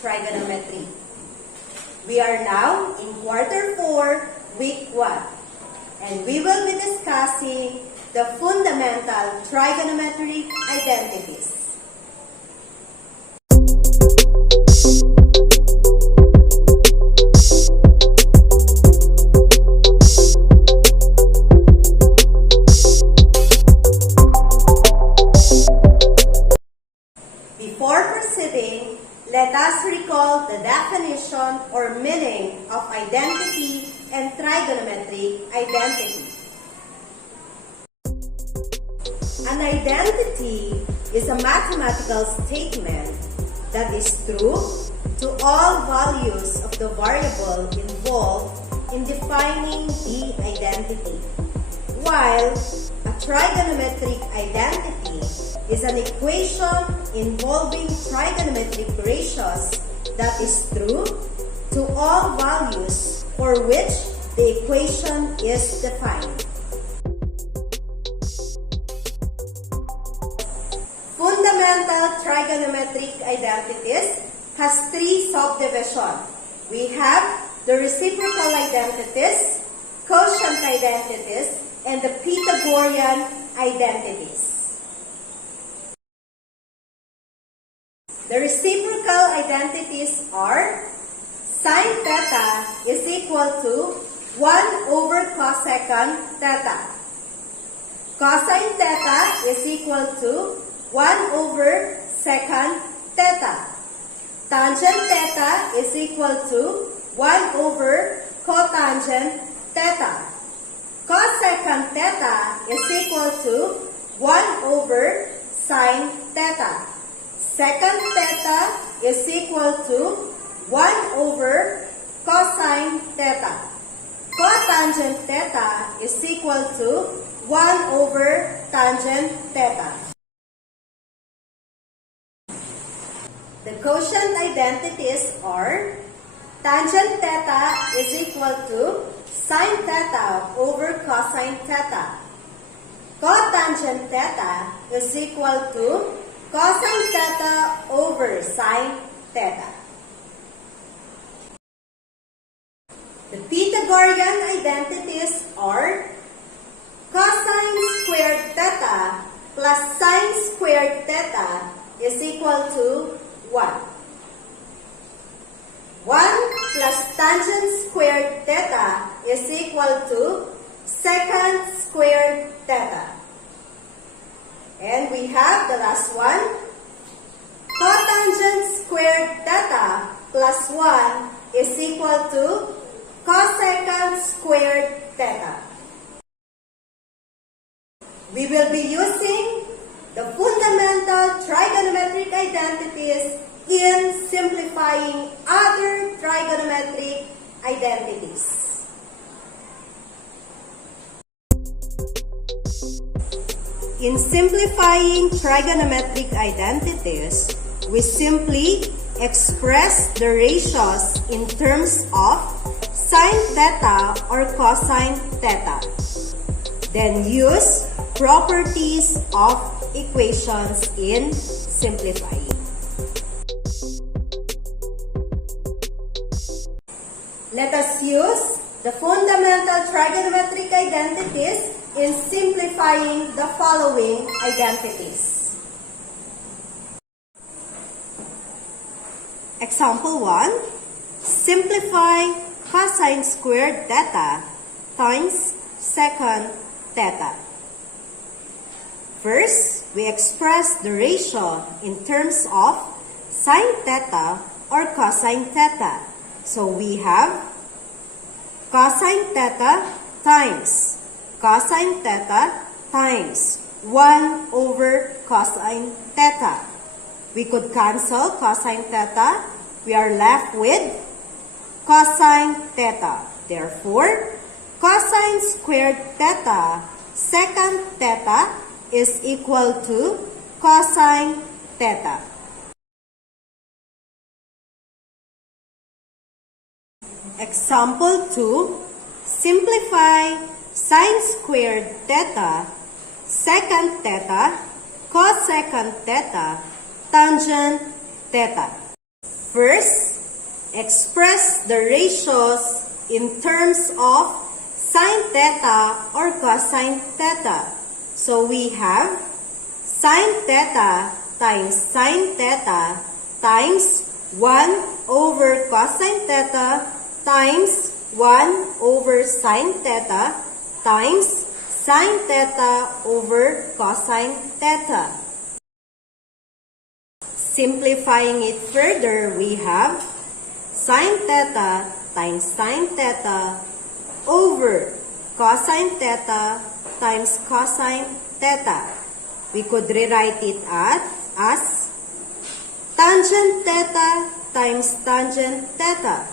trigonometry. We are now in quarter 4, week 1, and we will be discussing the fundamental trigonometric identities. Before proceeding, let us recall the definition or meaning of identity and trigonometric identity. An identity is a mathematical statement that is true to all values of the variable involved in defining the identity, while a trigonometric identity is an equation involving trigonometric ratios that is true to all values for which the equation is defined. Fundamental trigonometric identities has 3 subdivisions. We have the reciprocal identities, quotient identities, and the Pythagorean identities. The reciprocal identities are sine theta is equal to 1 over cosecant theta. Cosine theta is equal to 1 over secant theta. Tangent theta is equal to 1 over cotangent theta. Cosecant theta is equal to 1 over sine theta. Secant theta is equal to 1 over cosine theta. Cotangent theta is equal to 1 over tangent theta. The quotient identities are tangent theta is equal to sine theta over cosine theta. Cotangent theta is equal to cosine theta over sine theta. The Pythagorean identities are cosine squared theta plus sine squared theta is equal to 1. 1 plus tangent squared theta is equal to secant squared theta. And we have the last one, cotangent squared theta plus 1 is equal to cosecant squared theta. We will be using the fundamental trigonometric identities in simplifying other trigonometric identities. In simplifying trigonometric identities, we simply express the ratios in terms of sine theta or cosine theta. Then use properties of equations in simplifying. Let us use the fundamental trigonometric identities in simplifying the following identities. Example 1. Simplify cosine squared theta times secant theta. First, we express the ratio in terms of sine theta or cosine theta. So we have cosine theta times cosine theta times 1 over cosine theta. We could cancel cosine theta. We are left with cosine theta. Therefore, cosine squared theta secant theta is equal to cosine theta. Example 2. Simplify sine squared theta, secant theta, cosecant theta, tangent theta. First, express the ratios in terms of sine theta or cosine theta. So we have sine theta times sine theta times 1 over cosine theta times 1 over sine theta times sine theta over cosine theta. Simplifying it further, we have sine theta times sine theta over cosine theta times cosine theta. We could rewrite it as tangent theta times tangent theta.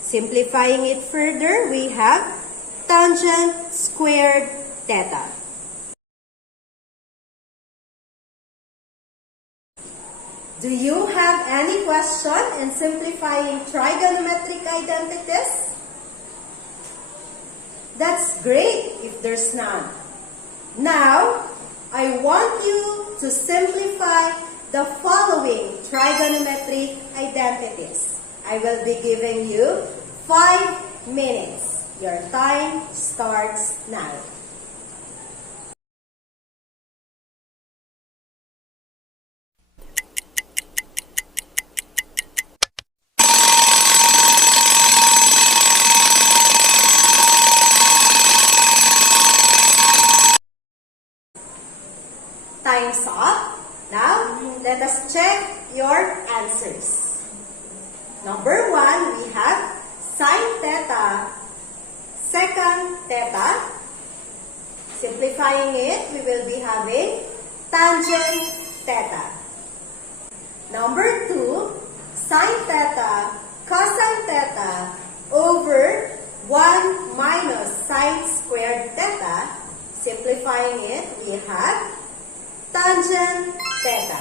Simplifying it further, we have tangent squared theta. Do you have any question in simplifying trigonometric identities? That's great if there's none. Now, I want you to simplify the following trigonometric identities. I will be giving you 5 minutes. Your time starts now. Time's up. Now, let us check your answers. Number 1, we have sine theta, secant theta. Simplifying it, we will be having tangent theta. Number 2, sine theta, cosine theta over 1 minus sine squared theta. Simplifying it, we have tangent theta.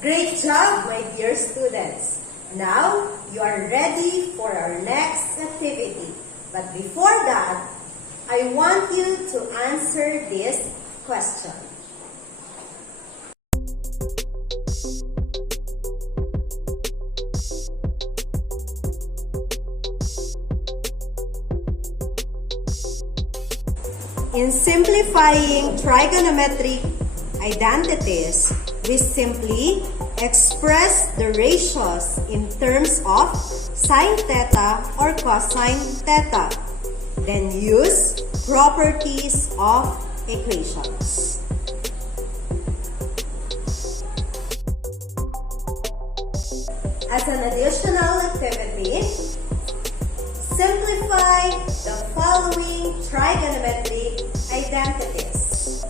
Great job, my dear students. Now, you are ready for our next activity. But before that, I want you to answer this question. In simplifying trigonometric identities, we simply express the ratios in terms of sine theta or cosine theta. Then use properties of equations. As an additional activity, simplify the following trigonometric identities.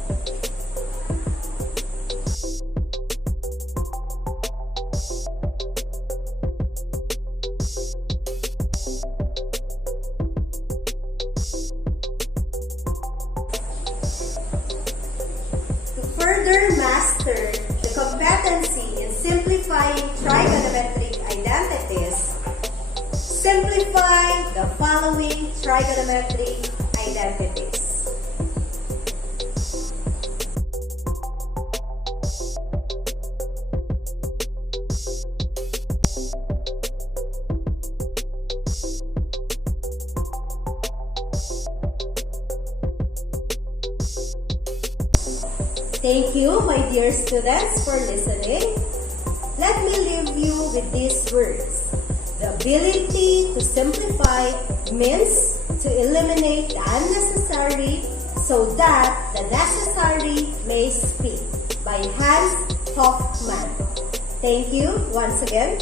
To further master the competency in simplifying trigonometric identities, simplify the following trigonometric identities. Thank you, my dear students, for listening. Let me leave you with these words. The ability to simplify means to eliminate the unnecessary so that the necessary may speak, by Hans Hofmann. Thank you once again.